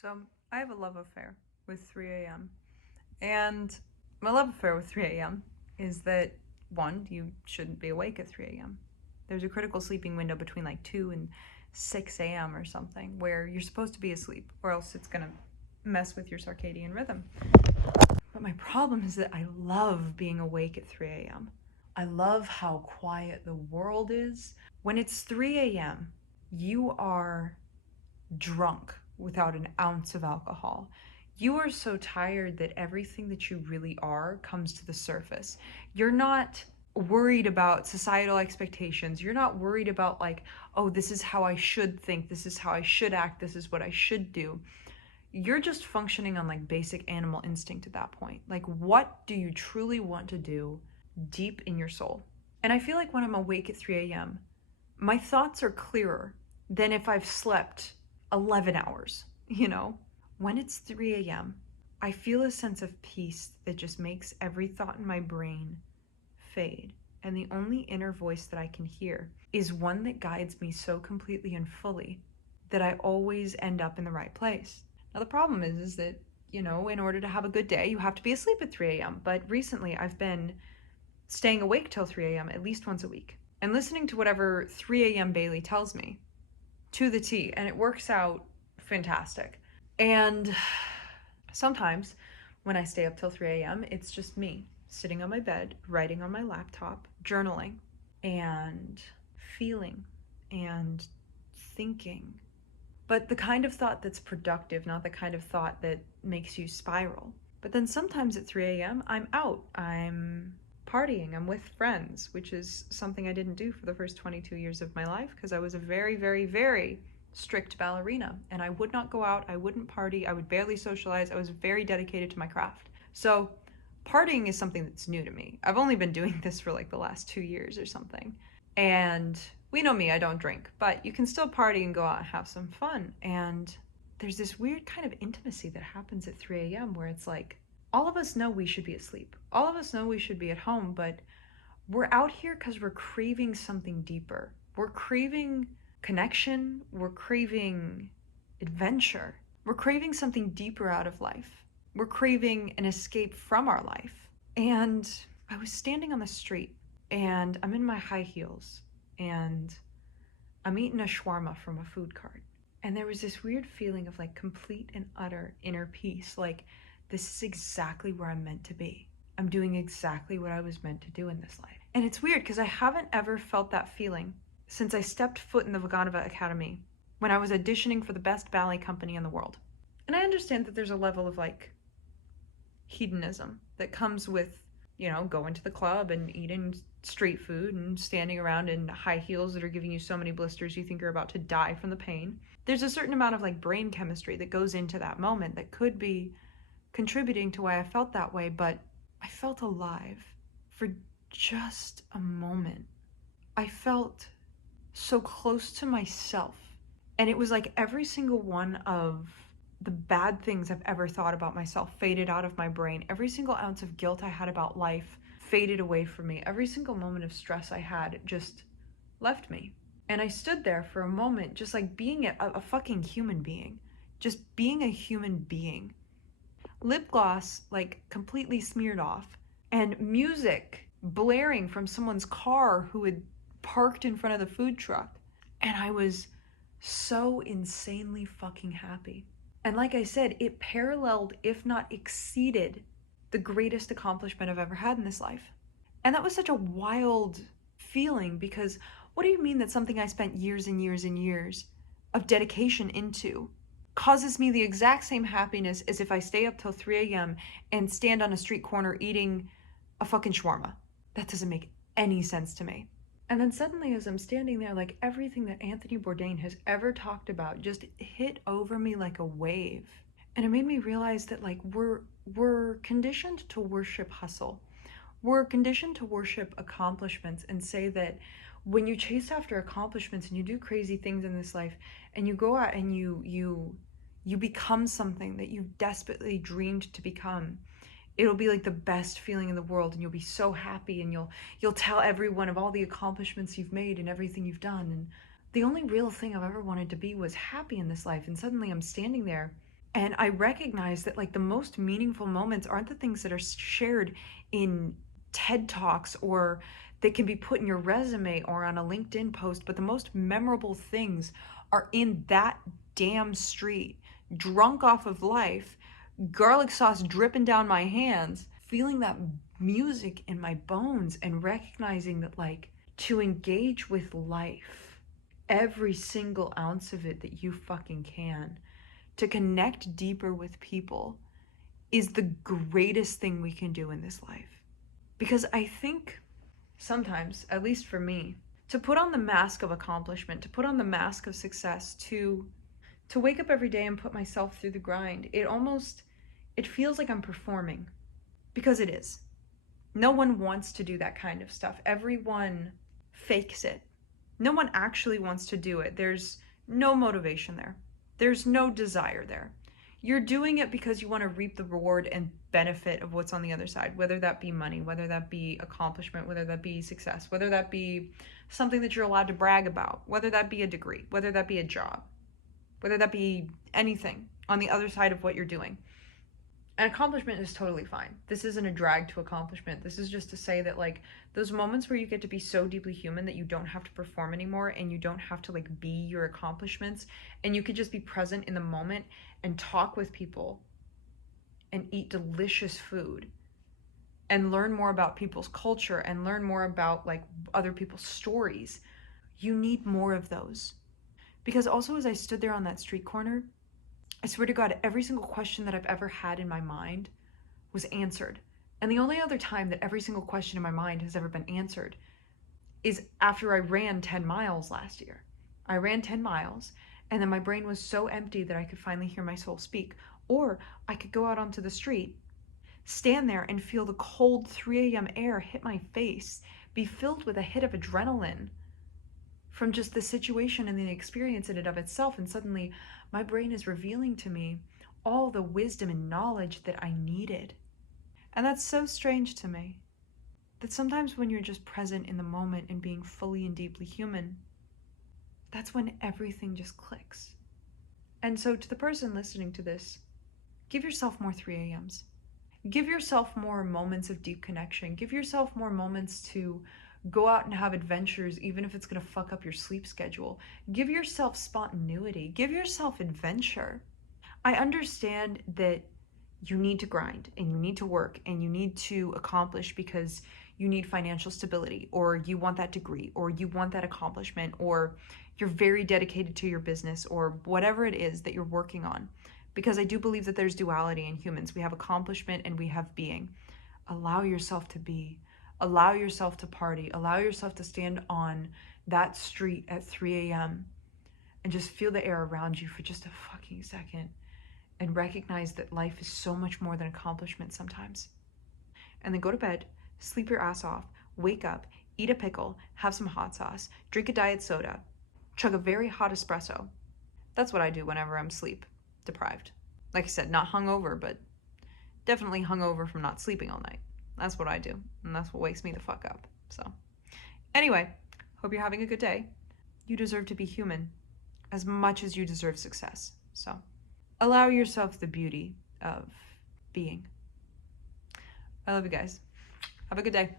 So I have a love affair with 3 a.m. And my love affair with 3 a.m. is that, one, you shouldn't be awake at 3 a.m. There's a critical sleeping window between like 2 and 6 a.m. or something where you're supposed to be asleep, or else it's going to mess with your circadian rhythm. But my problem is that I love being awake at 3 a.m. I love how quiet the world is. When it's 3 a.m., you are drunk without an ounce of alcohol. You are so tired that everything that you really are comes to the surface. You're not worried about societal expectations. You're not worried about like, oh, this is how I should think, this is how I should act, this is what I should do. You're just functioning on like basic animal instinct at that point. Like, what do you truly want to do deep in your soul? And I feel like when I'm awake at 3 a.m., my thoughts are clearer than if I've slept 11 hours, When it's 3 a.m., I feel a sense of peace that just makes every thought in my brain fade. And the only inner voice that I can hear is one that guides me so completely and fully that I always end up in the right place. Now, the problem is that, in order to have a good day, you have to be asleep at 3 a.m. But recently I've been staying awake till 3 a.m. at least once a week and listening to whatever 3 a.m. Bailey tells me to the T, and it works out fantastic. And sometimes when I stay up till 3 a.m., it's just me sitting on my bed, writing on my laptop, journaling, and feeling and thinking. But the kind of thought that's productive, not the kind of thought that makes you spiral. But then sometimes at 3 a.m., I'm out. I'm partying. I'm with friends, which is something I didn't do for the first 22 years of my life because I was a very, very, very strict ballerina, and I would not go out, I wouldn't party, I would barely socialize, I was very dedicated to my craft. So partying is something that's new to me. I've only been doing this for like the last 2 years or something. And we know me, I don't drink, but you can still party and go out and have some fun. And there's this weird kind of intimacy that happens at 3 a.m. where it's like, all of us know we should be asleep. All of us know we should be at home, but we're out here because we're craving something deeper. We're craving connection, we're craving adventure, we're craving something deeper out of life, we're craving an escape from our life. And I was standing on the street and I'm in my high heels and I'm eating a shawarma from a food cart, and there was this weird feeling of like complete and utter inner peace, like this is exactly where I'm meant to be. I'm doing exactly what I was meant to do in this life. And it's weird because I haven't ever felt that feeling since I stepped foot in the Vaganova Academy when I was auditioning for the best ballet company in the world. And I understand that there's a level of like hedonism that comes with, going to the club and eating street food and standing around in high heels that are giving you so many blisters you think you're about to die from the pain. There's a certain amount of like brain chemistry that goes into that moment that could be contributing to why I felt that way, but I felt alive for just a moment. I felt so close to myself. And it was like every single one of the bad things I've ever thought about myself faded out of my brain. Every single ounce of guilt I had about life faded away from me. Every single moment of stress I had just left me. And I stood there for a moment, just like being a fucking human being. Just being a human being. Lip gloss like completely smeared off, and music blaring from someone's car who had parked in front of the food truck. And I was so insanely fucking happy. And like I said, it paralleled, if not exceeded, the greatest accomplishment I've ever had in this life. And that was such a wild feeling, because what do you mean that something I spent years and years and years of dedication into causes me the exact same happiness as if I stay up till 3 a.m. and stand on a street corner eating a fucking shawarma? That doesn't make any sense to me. And then suddenly, as I'm standing there, like everything that Anthony Bourdain has ever talked about just hit over me like a wave. And it made me realize that like we're conditioned to worship hustle. We're conditioned to worship accomplishments and say that when you chase after accomplishments and you do crazy things in this life and you go out and you become something that you've desperately dreamed to become, it'll be like the best feeling in the world, and you'll be so happy, and you'll tell everyone of all the accomplishments you've made and everything you've done. And the only real thing I've ever wanted to be was happy in this life, and suddenly I'm standing there And I recognize that like the most meaningful moments aren't the things that are shared in TED Talks or that can be put in your resume or on a LinkedIn post, but the most memorable things are in that damn street, drunk off of life, garlic sauce dripping down my hands, feeling that music in my bones and recognizing that like to engage with life, every single ounce of it that you fucking can, to connect deeper with people is the greatest thing we can do in this life. Because I think sometimes, at least for me, to put on the mask of accomplishment, to put on the mask of success, to wake up every day and put myself through the grind, it feels like I'm performing, because it is. No one wants to do that kind of stuff. Everyone fakes it. No one actually wants to do it. There's no motivation there. There's no desire there. You're doing it because you want to reap the reward and benefit of what's on the other side, whether that be money, whether that be accomplishment, whether that be success, whether that be something that you're allowed to brag about, whether that be a degree, whether that be a job, whether that be anything on the other side of what you're doing. And accomplishment is totally fine. This isn't a drag to accomplishment. This is just to say that like those moments where you get to be so deeply human that you don't have to perform anymore and you don't have to like be your accomplishments, and you could just be present in the moment and talk with people and eat delicious food and learn more about people's culture and learn more about like other people's stories. You need more of those. Because also, as I stood there on that street corner, I swear to God, every single question that I've ever had in my mind was answered. And the only other time that every single question in my mind has ever been answered is after I ran 10 miles last year. I ran 10 miles, and then my brain was so empty that I could finally hear my soul speak. Or I could go out onto the street, stand there and feel the cold 3 a.m. air hit my face, be filled with a hit of adrenaline from just the situation and the experience in and of itself, and suddenly my brain is revealing to me all the wisdom and knowledge that I needed. And that's so strange to me, that sometimes when you're just present in the moment and being fully and deeply human, that's when everything just clicks. And so to the person listening to this, give yourself more 3 a.m.s. Give yourself more moments of deep connection. Give yourself more moments to go out and have adventures, even if it's going to fuck up your sleep schedule. Give yourself spontaneity. Give yourself adventure. I understand that you need to grind and you need to work and you need to accomplish because you need financial stability, or you want that degree, or you want that accomplishment, or you're very dedicated to your business, or whatever it is that you're working on. Because I do believe that there's duality in humans. We have accomplishment and we have being. Allow yourself to be. Allow yourself to party. Allow yourself to stand on that street at 3 a.m. and just feel the air around you for just a fucking second and recognize that life is so much more than accomplishment sometimes. And then go to bed, sleep your ass off, wake up, eat a pickle, have some hot sauce, drink a diet soda, chug a very hot espresso. That's what I do whenever I'm sleep deprived. Like I said, not hungover, but definitely hungover from not sleeping all night. That's what I do, and that's what wakes me the fuck up. So, anyway, hope you're having a good day. You deserve to be human as much as you deserve success. So, allow yourself the beauty of being. I love you guys. Have a good day.